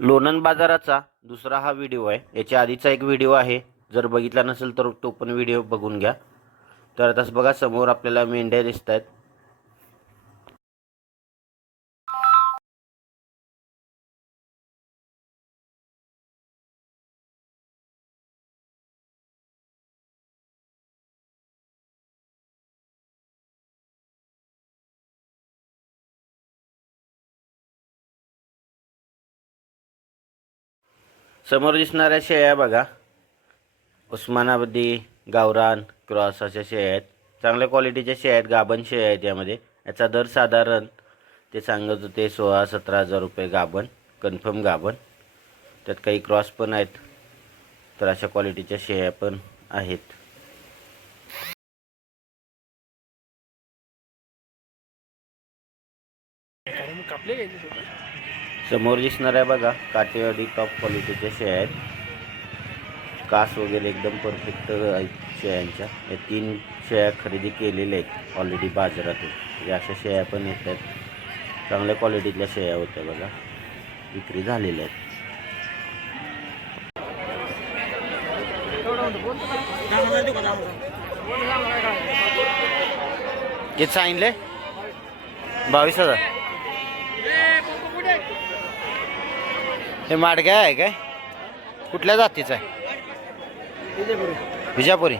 लोणंद बाजाराचा दुसरा हा व्हिडिओ आहे. याच्या आधीचा एक व्हिडिओ आहे. जर बघितला नसेल तर तो पण व्हिडिओ बघून घ्या. तर आताच बघा समोर आपल्याला मेंढ्या दिसत आहेत समोर दिसणाऱ्या शेळ्या बघा. उस्मानाबदी गावरान क्रॉस अशा शेळ्या आहेत. चांगल्या क्वालिटीच्या शेळ्या आहेत गाभण शेळ्या आहेत यामध्ये. याचा दर साधारण ते सांगत होते सोळा सतरा हजार रुपये गाभण कन्फर्म गाभण. त्यात काही क्रॉस पण आहेत तर अशा क्वालिटीच्या शेळ्या पण आहेत. कापले समोर दिसणाऱ्या बघा काटेवाडी टॉप क्वालिटीच्या शेळ्या आहेत. कास वगैरे एकदम परफेक्ट आहेत शेळ्यांच्या. या तीन शेळ्या खरेदी केलेल्या आहेत ऑलरेडी बाजारातून. म्हणजे अशा शेळ्या पण येत आहेत चांगल्या क्वालिटीतल्या शेळ्या होत्या बघा. विक्री झालेल्या आहेत. किती सांगितले? बावीस हजार. हे माडग्या आहे काय? कुठल्या जातीचं आहे? विजापुरी.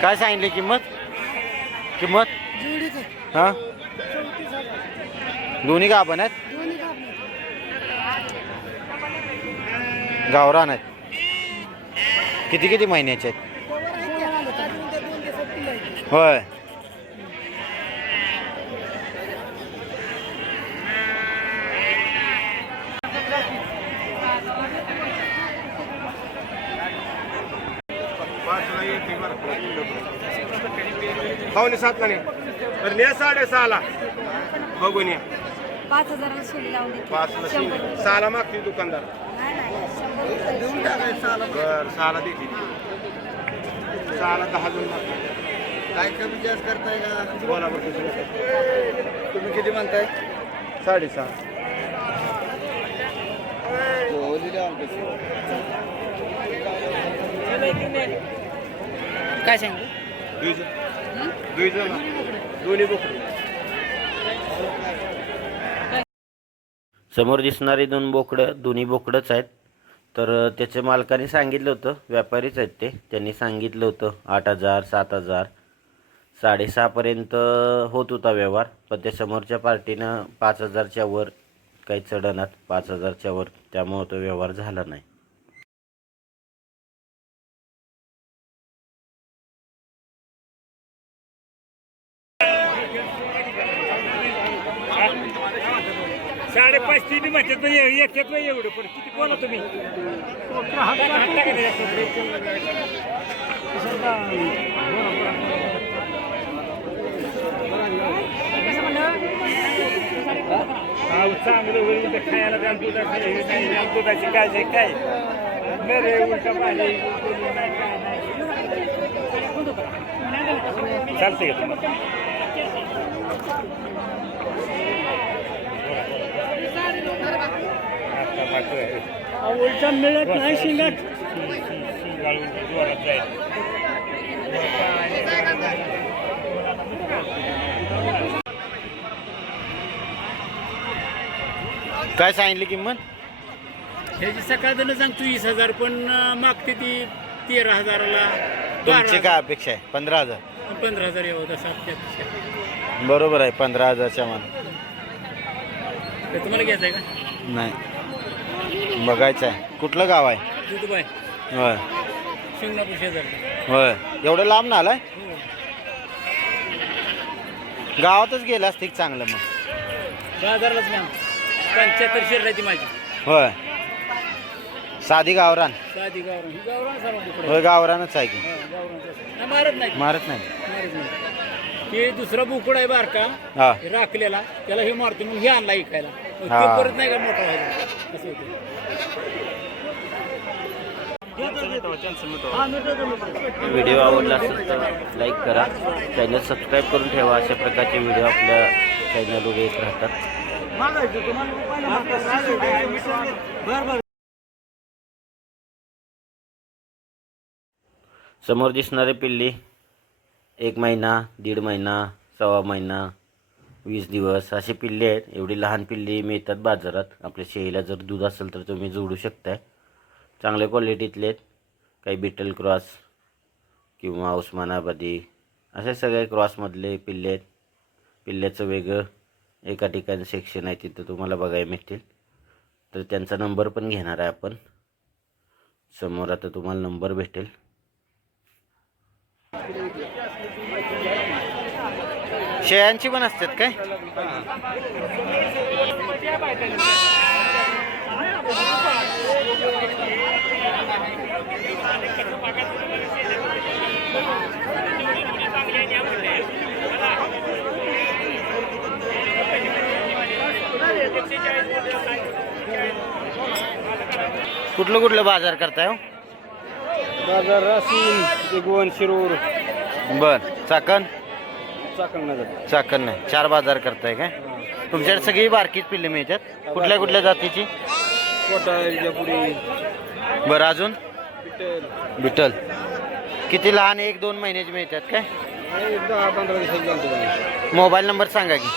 काय सांगितली किंमत? किंमत? हां? दोन्ही का आपण आहेत? गावरान आहेत. किती किती महिन्याचे आहेत? होय. पावणे सात नाही. तर न्या साडे सहाला बघून या. पाच हजाराला शिडी लावून देते. पाच शंभर रुपये. सहाला मागतील दुकानदार. नाही, नाही, शंभर रुपये. बर सहाला देतील. सहाला दहा जण मागतील. काय कमी जास्त करताय का? बोला बरं तुम्ही. तुम्ही किती म्हणताय? साडेसहा. हो काय सांगितलं? दुई जण. दुई जण. दोन्ही बोकडे समोर दिसणारी दोन बोकडं दोन्ही बोकडंच आहेत. तर त्याच्या मालकाने सांगितलं होतं व्यापारीच आहेत ते. त्यांनी सांगितलं होतं आठ हजार सात हजार साडेसहापर्यंत होत होता व्यवहार. पण त्या समोरच्या पार्टीनं पाच हजारच्या वर काही चढणात पाच हजारच्या वर त्यामुळं तो व्यवहार झाला नाही. साडेपाच तीन म्हणतात पण हे- एक एक नाही एवढं पण. किती बोला तुम्ही हा, चांगलं होईल तर खायला द्या दुधाचं दुधाची काळजी काय? नरे उलटा पाहिजे. नाही काय चालते का तुम्हाला? उलटा मिळत नाही शिंगाट. गाळून जोरात जाईल काय सांगितली किंमत? ह्याची सकाळ सांगतो वीस हजार पण मागते ती तेरा हजाराला. तुमची काय अपेक्षा आहे? पंधरा हजार. पंधरा हजार येऊ तसं बरोबर आहे पंधरा हजारच्या मान. तर तुम्हाला घ्यायचं आहे का? नाही. बघायचं आहे. कुठलं गाव आहे? होय. शिंगणापूर शेजार. होय. एवढं लांब ना आलाय? गावातच गेला असते चांगलं मग. बाजारलाच मॅम पंच्याहत्तर शिरलायची माझी. होय. साधी गावरान. साधी गावरान. ही गावरान सर्व तिकडे होय गावरानच आहे की. गावरान मारत नाही. मारत नाही. मारत नाही. ते दुसरा बोकड आहे बारका. हा. हे राखलेला. त्याला हे मारतो मग हे आणला ऐकायला हा. परत नाही का मोठा असं होतं. व्हिडिओ आवडला असेल तर लाईक करा. चॅनल सबस्क्राईब करून ठेवा. अशा प्रकारचे व्हिडिओ आपल्या चॅनलवर येत राहतात. समोर दिसणारे पिल्ली एक महिना दीड महिना सव्वा महिना वीस दिवस असे पिल्ले आहेत. एवढी लहान पिल्ली मिळतात बाजारात. आपल्या शेळीला जर दूध असेल तर तुम्ही जोडू शकताय. चांगल्या क्वालिटीतले आहेत. काही बिटल क्रॉस किंवा उस्मानाबादी असे सगळे क्रॉसमधले पिल्ले आहेत. पिल्ल्याचं वेगळं एका ठिकाणी सेक्शन आहे तिथं तुम्हाला बघायला मिळतील. तर त्यांचा नंबर पण घेणार आहे आपण. समोर आता तुम्हाला नंबर भेटेल. शेळ्यांची पण असतात काय? कुठलं कुठलं बाजार करताय हो? बाजार राशीन दिगवण शिरूर. बर. चाकण? चाकणनगर चाकण नाही. चार बाजार करताय काय? तुमच्याकडे सगळी बारकीच पिल्ले मिळतात? कुठल्या कुठल्या जातीची? कोटा इजापुरी बरं अजून? विठ्ठल. किती लहान एक दोन महिन्याचे मिळतात काय? दहा पंधरा दिवसाची जाणतो मोबाईल नंबर सांगा की.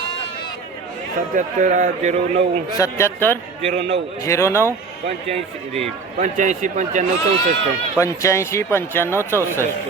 सत्याहत्तर झिरो नऊ. सत्याहत्तर? झिरो नऊ. झिरो नऊ? पंच्याऐंशी पंच्याऐंशी पंच्याण्णव चौसष्ट. पंच्याऐंशी पंच्याण्णव चौसष्ट.